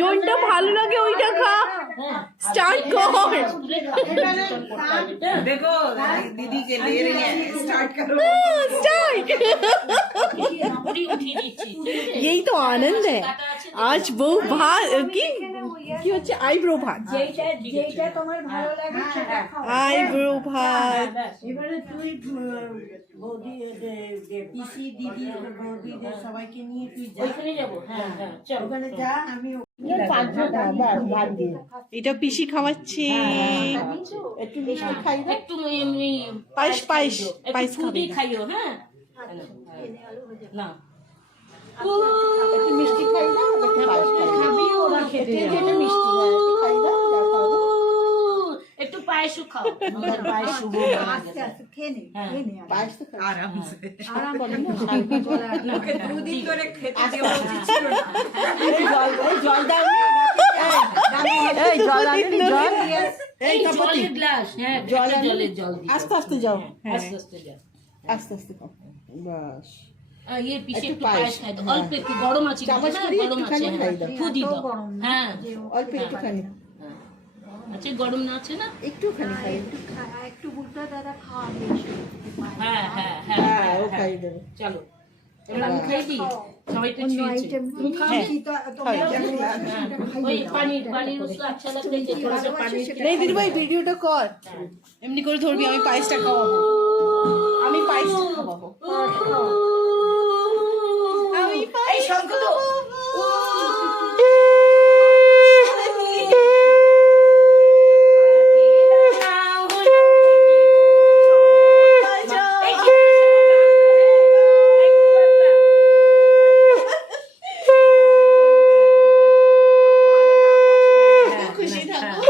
जोनটা ভালো লাগে ওইটা খা स्टार्ट कर देखो दीदी के ले रही है स्टार्ट करो स्टार्ट यही तो आनंद है आज वो भात কি হচ্ছে আইব্রো ভাত যেটা তোমার ভালো লাগে সেটা খাও আইব্রো ভাত এবারে তুই বৌদি পিসি দিদি বৌদিদের সবাইকে নিয়ে তুই যা ওখানে যাবো। হ্যাঁ হ্যাঁ চল ওখানে যা আমি এটা পিসি খাওয়াচ্ছে একটু মিষ্টি খাই একটু পায়েস পায়েস পায়েস ফুদি খাবে খাইও। হ্যাঁ না একটু মিষ্টি খাই না একটু পায়েস খাবি ওরা খেতে যেটা মিষ্টি খাই না যা খাবে একটু পায়েসও খাও। পায়েস শুভ আস্তে আস্তে খেয়ে নে পায়েস তো आराम से আরাম করে না ওকে দুদিন করে খেতে দেওয়া উচিত ছিল না জল দাও এই জল আনি জল এই জলের গ্লাস। হ্যাঁ জলের জল দিই। আস্তে আস্তে যাও আস্তে আস্তে যা। আস্তে আস্তে খাও বাস ইয়ে পিসে একটু পায়েস খাই দাও। অল্প একটু গরম আছে চামচ না, করে গরম আছে। একটুখানি খাই দাও। ফুদি দাও। হ্যাঁ অল্প একটুখানি আছে গরম না আছে না। একটুখানি খাই একটু বুলটা দাদা খাওয়াবে হ্যাঁ হ্যাঁ হ্যাঁ হ্যাঁ ও খাই দেবে চলো এবার আমি খাই দিই। সবাই তো ছুঁয়েছে। তুমি খাও। ওই পানির उसको अच्छा लगता है थोड़ा सा पानी। नहीं दीदी भाई ভিডিওটা কর এমনি করে ধরবি আমি পায়েসটা খাওয়াবো আমি পায়েসটা খাওয়াবো আমি এই শঙ্খ তো খুশি থাকো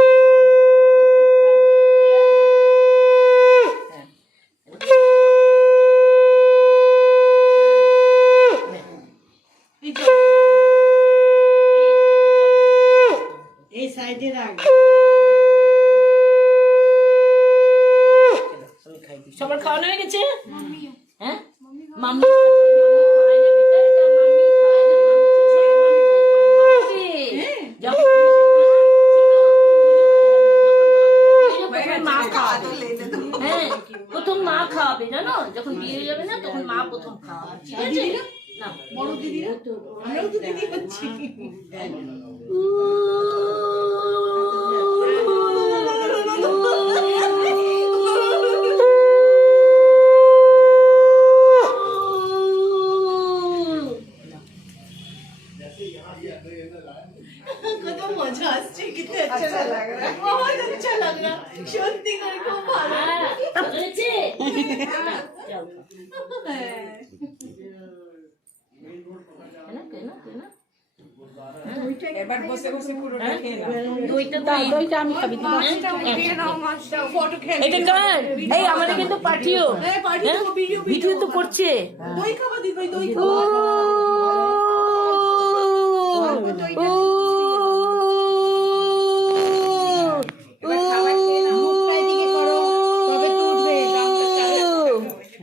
এই সাইডে রাখ সবার খাওয়ানো হয়ে গেছে। হ্যাঁ মাম্মি হ্যাঁ প্রথম মা খাওয়াবে জানো, যখন বিয়ে হয়ে যাবে না তখন মা প্রথম খাওয়াবে। ঠিক আছে না বড় দিদিরা আমরাও তো দিদি হচ্ছি কত মজা আসছে কিতনে अच्छा लग रहा है बहुत अच्छा लग रहा है সত্যি করে খুব ভালো হয়েছে। এবার বসে বসে পুরোটা খেয়ে নাও দইটা আমি খাবি ফটো খেল এটা কার এই আমাদের কিন্তু পাঠিও ভিডিও তো করছে। দই খাওয়া দিদি ভাই দই খাওয়া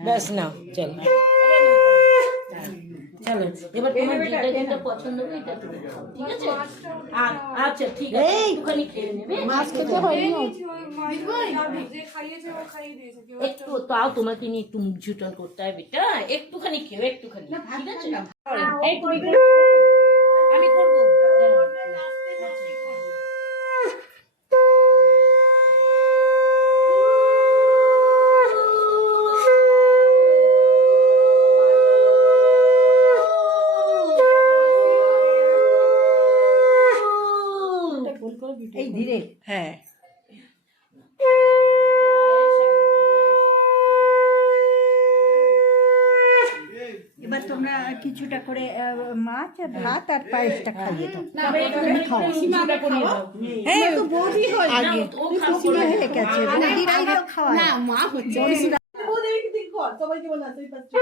ব্যাস না চল চলো এবার তোমার যেটা যেটা পছন্দ হবে এটা তুমি খাও। ঠিক আছে আচ্ছা ঠিক আছে একটুখানি খেয়ে নেবে। মাছ খেতে হয়নি একটু তাও তোমাকে নিয়ে একটু মুখ ঝুটন করতে হবে বেটা, একটুখানি খেও একটুখানি। ঠিক আছে এই তুমি আমি করবো। এই ধীরে হ্যাঁ এবার তোমরা কিছুটা করে মাছ আর ভাত আর পায়েসটা খাইয়ে দাও খাও হ্যাঁ তো বৌদি হয় আগে পিসিমা হয়ে গেছে বৌদির আগে খাওয়া না মা হচ্ছে বৌদি দিক কর সবাইকে বল না তুই পাচ্ছিস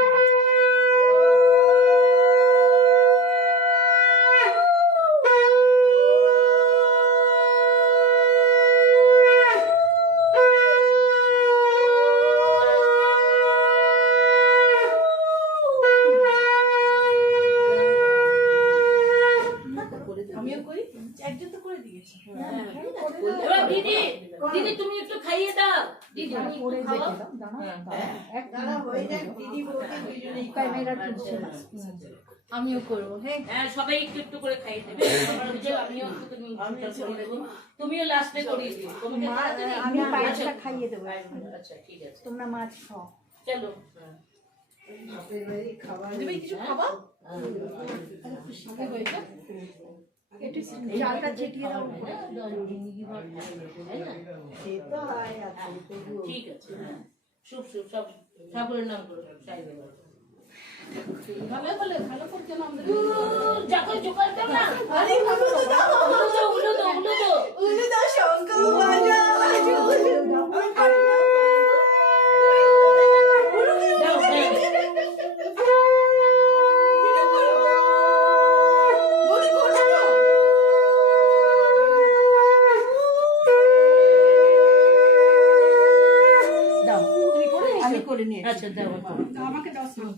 আমিও করি, একজন তো করে দিয়েছে। এবার দিদি দিদি তুমি একটু খাইয়ে দাও দিদি তুমি একটু খাওয়াও। দাদা হয়ে যাক, দিদি বৌদি দুজনেই ক্যামেরা তুলছে না। আমিও করবো। হ্যাঁ, হ্যাঁ সবাই একটু একটু করে খাইয়ে দেবে। আমিও একটু করে দেবো, তুমিও লাস্টে করিয়ে দিও। তোমাকে তাড়াতাড়ি আমি পায়েসটা আচ্ছা, খাইয়ে দেবো। আচ্ছা ঠিক আছে তোমরা মাছ খাও। চলো। দিদি কিছু খাবা? একটু চালটা ছিটিয়ে দাও। ঠিক আছে হ্যাঁ। শুভ শুভ সব ঠাকুরের নাম করো সাইবে ভালো ভালো ভালো করছে না আমাদের। যখন জোগাড় কর না আরে উলু তো দাও, উলো তো উলু দাও, শঙ্খ বাজা। দাও দাও তুমি করে, আমি করে নিয়ে আচ্ছা দাও আমাকে 10 মিনিট